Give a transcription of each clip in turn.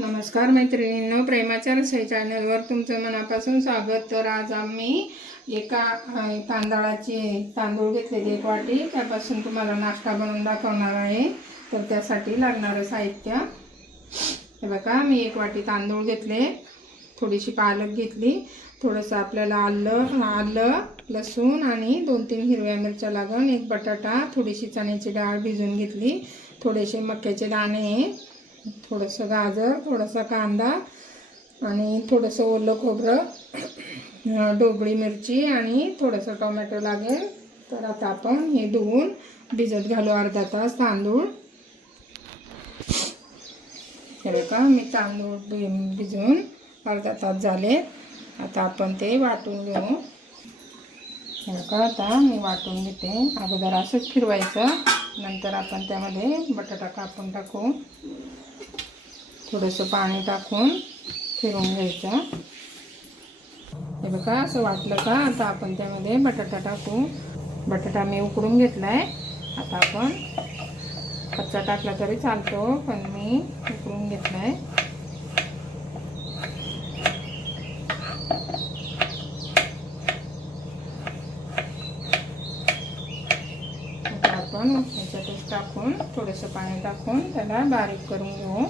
नमस्कार मैत्रिणींनो, प्रेमाच्या रसोई चॅनलवर तुमचं मनापासून स्वागत। तर आज आम्ही एका तांदूळ घेतलेले 1 वाटी, त्यापासून तुम्हाला नाश्ता बनवून दाखवणार आहे। तर त्यासाठी लागणारं साहित्य हे बघा, मी 1 वाटी तांदूळ घेतले, थोडीशी पालक घेतली, थोडंसं आपल्याला आलं लसूण आणि 2-3 हिरव्या मिरच्या लागण, 1 बटाटा, थोडीशी चण्याची डाळ भिजवून घेतली, थोडेसे मक्याचे दाणे, थोडंसं गाजर, थोडासा कांदा आणि थोडंसं ओलं खोबरं, ढोबळी मिरची आणि थोडंसं टोमॅटो लागेल। तर आता आपण हे धुवून भिजत घालू अर्धा तास तांदूळ। हे बघा, मी तांदूळ भिजवून अर्धा तास झाले। आता आपण ते वाटून घेऊ। हे बघा, आता मी वाटून घेते। अगोदर असंच फिरवायचं, नंतर आपण त्यामध्ये बटाटा कापून टाकू, थोडंसं पाणी टाकून फिरवून घ्यायचं। हे बघा, असं वाटलं का आता आपण त्यामध्ये बटाटा टाकू। बटाटा मी उकडून घेतलाय। आता आपण कच्चा टाकला तरी चालतो, पण मी उकडून घेतलाय। आता आपण ह्याच्यातच टाकून थोडंसं पाणी टाकून त्याला बारीक करून घेऊ।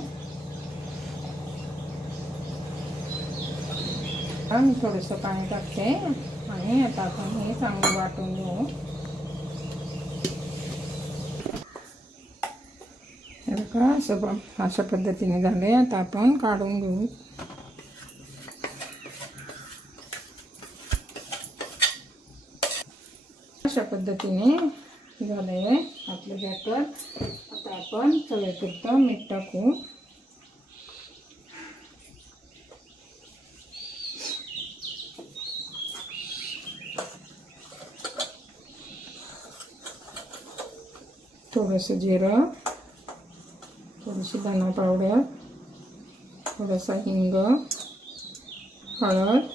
मी थोडंसं पाणी टाकते आणि आता आपण हे चांगलं वाटून घेऊ। हे बघा, अशा पद्धतीने झाले। आता आपण काढून घेऊ। अशा पद्धतीने झाले आपलं बॅटर। आता आपण चवीपुरतं मीठ टाकू। थोडंसं जिरं, थोडीशी धना पावडर, थोडासा हिंग, हळद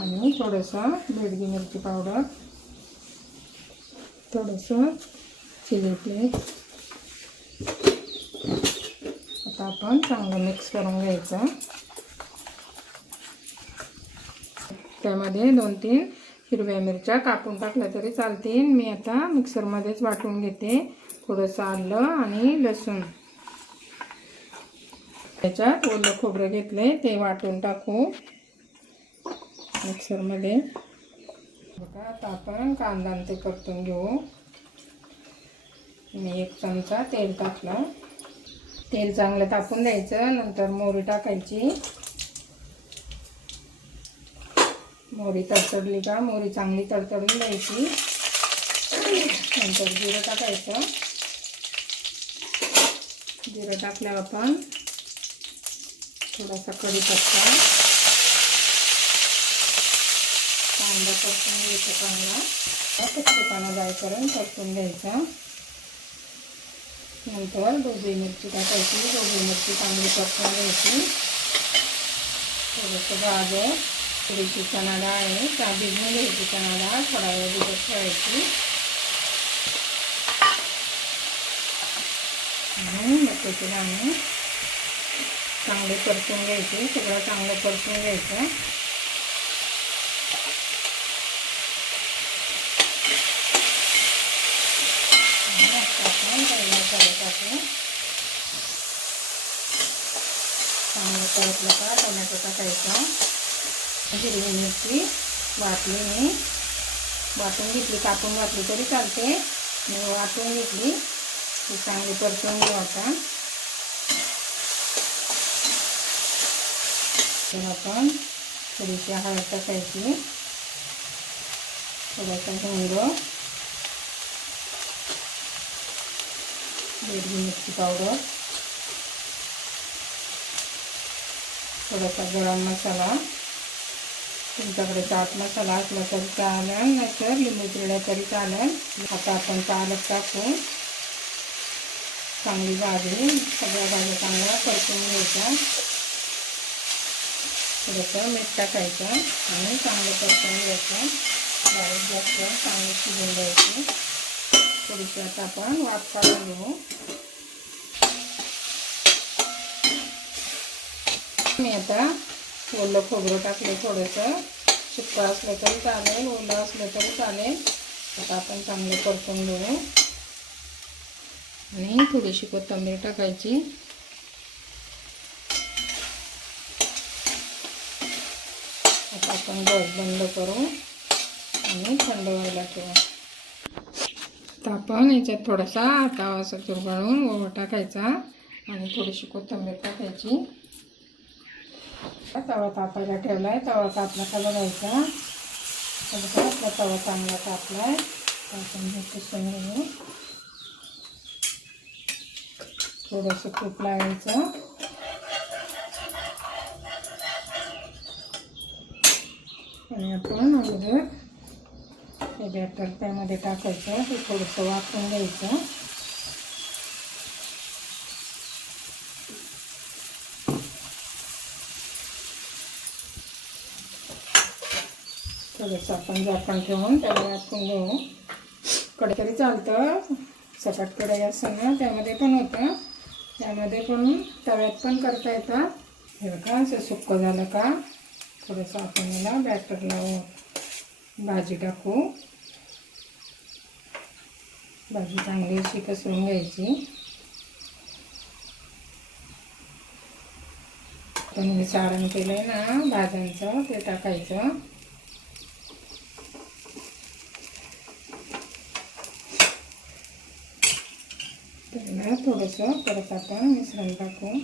आणि थोडंसं बेडगी मिरची पावडर, थोडंसं चिली फ्लेक्स। आता आपण चांगलं मिक्स करून घ्यायचं। त्यामध्ये 2-3 हिरव्या मिरच्या कापून टाकल्या तरी चालतील। मी आता मिक्सरमध्येच वाटून घेते। थोडंसं आलं आणि लसूण, त्याच्यात ओलं खोबरं घेतले, ते वाटून टाकू मिक्सरमध्ये। बघा, आता आपण कांदा ते परतून घेऊ। मी 1 चमचा तेल टाकलं। तेल चांगलं तापून द्यायचं, नंतर मोहरी टाकायची। मोहरी तडतडली का मोहरी चांगली तडतडून द्यायची, नंतर जिरं टाकायचं। जिरं टाकल्यावर आपण थोडासा कढीपत्ता, कांदा परतून घ्यायचा, चांगला कच्चेपणा जाईपर्यंत परतून घ्यायचा। नंतर ढोबळी मिरची टाकायची, ढोबळी मिरची चांगली परतून घ्यायची। थोडंसं गाजर, थोडीशी चणा डाळ आहे, त्या भिजवून घ्यायची चणा डाळ, थोडा वेळ भिजत ठेवायची आणि मक्याचे दाणे चांगले परतून घ्यायचे। सगळं चांगलं परतून घ्यायचं। टाकू चांगलं परतलं का टोमॅटो टाकायचा। हिरवी मिरची मी वाटून घेतली, कापून वाटली तरी चालते, मी वाटून घेतली। ती चांगली परतून घेऊ आता। तर आपण थोडीशी हळद टाकायची, थोडासा हिंग, बेडगी मिरची पावडर, थोडासा गरम मसाला, तुमच्याकडे चाट मसाला असला तरी चालेल, नाहीतर लिंबू चिरड्या तरी चालेल। आता आपण पालक टाकू, चांगली भाजी, सगळ्या भाज्या चांगल्या परतून घ्यायच्या। थोडंसं मीठ टाकायचं आणि चांगलं परतून घ्यायचं। बारीक जास्त चांगली शिजून द्यायची। थोडीशी आता आपण वाफ काढून घेऊ। मी आता ओलं खोबरं टाकलं, थोडंसं सुक्का असलं तरी चालेल, ओलं असलं तरी चालेल. आता आपण चांगलं परतून घेऊ आणि थोडीशी कोथिंबीर टाकायची. आता आपण गॅस बंद करू आणि थंड व्हायला ठेवू. तर आपण याच्यात थोडासा तवा असं चुरगळून ओवा टाकायचा आणि थोडीशी कोथिंबीर टाकायची. तवा तापायला ठेवला आहे. तवा तापला का बघायचा. आपला तवा चांगला तापला आहे. आपण हे पुसून घेऊ. थोडंसं तूप लावायचं आणि आपण अगोदर हे बॅटर त्यामध्ये टाकायचं. ते थोडंसं वाफवून घ्यायचं. थोडंसं आपण झाकण ठेवून त्याला वाफवून घेऊ. कढई तरी चालतं, सपाट कढई असं ना त्यामध्ये पण होतं, त्यामध्ये पण तव्यात पण करता येतं. हे बघा असं सुक्कं झालं का थोडंसं आपण याला बॅटर लावू, भाजी टाकू. भाजी चांगली अशी पसरून घ्यायची. पण मी सारण केलंय ना भाज्यांचं ते टाकायचं. त्याला थोडंसं परत आपण मिश्रण टाकू.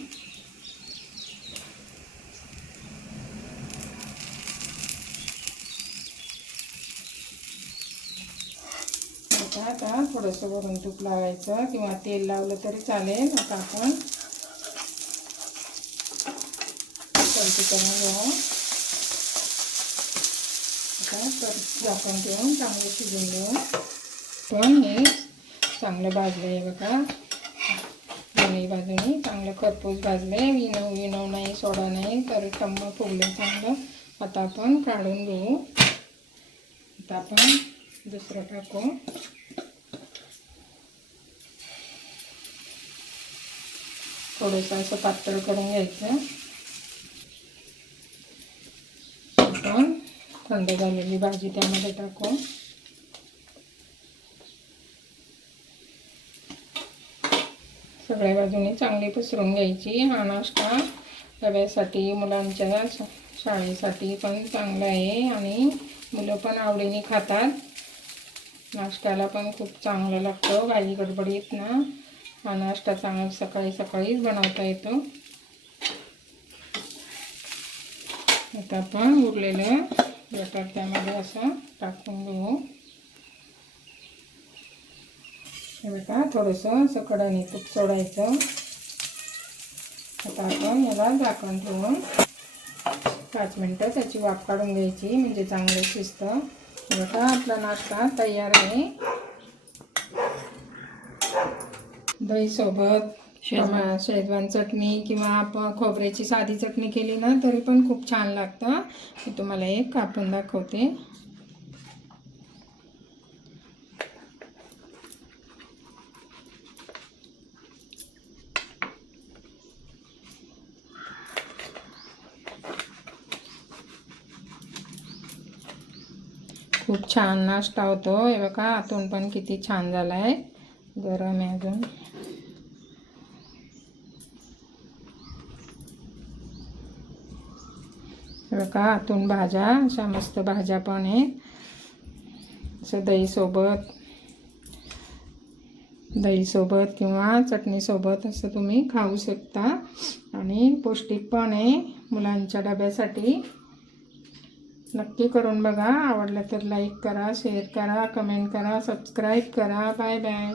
आता थोडंसं वरून तूप लावायचं किंवा तेल लावलं तरी चालेल. आता आपण पलटी करून घेऊ. आता झाकण ठेवून चांगलं शिजून घेऊ. पण हे चांगलं भाजलं आहे बघा, दोन्ही बाजूनी चांगलं खरपूस भाजले. विनव नाही, सोडा नाही, तर टम्म फुगले चांगलं. आता आपण काढून घेऊ. आता आपण दुसरं टाकू. थोडंसं असं पातळ करून घ्यायचं. आपण थंड झालेली भाजी त्यामध्ये टाकू. सगळ्या बाजूनी चांगली पसरून घ्यायची. हा नाश्ता डब्यासाठी, मुलांच्या शाळेसाठी पण चांगला आहे आणि मुलं पण आवडीने खातात. नाश्त्याला पण खूप चांगलं लागतं. घाई गडबडीत ना हा नाश्ता चांगला सकाळी सकाळीच बनवता येतो. आता आपण उरलेलं बटर त्यामध्ये असं टाकून घेऊ. हे बघा थोडंसं असं कढईने तूप सोडायचं. आता आपण याला झाकण ठेवून 5 मिनटं त्याची वाफ काढून घ्यायची, म्हणजे चांगलं शिजतं. हे बघा आपला नाश्ता तयार आहे. दहीसोबत शेजवान चटणी किंवा आपण खोबऱ्याची साधी चटणी केली ना तरी पण खूप छान लागतं. मी तुम्हाला एक कापून दाखवते. खूप छान नाश्ता होतो. हे बघा आतून पण किती छान झाला आहे, गरम आहे अजून. हे बघा आतून भाज्या, अशा मस्त भाज्या पण आहेत. असं दहीसोबत किंवा चटणीसोबत असं तुम्ही खाऊ शकता आणि पौष्टिक पण आहे मुलांच्या डब्यासाठी. नक्की करून बघा. आवडलं तर लाईक करा, शेअर करा, कमेंट करा, सबस्क्राईब करा. Bye bye.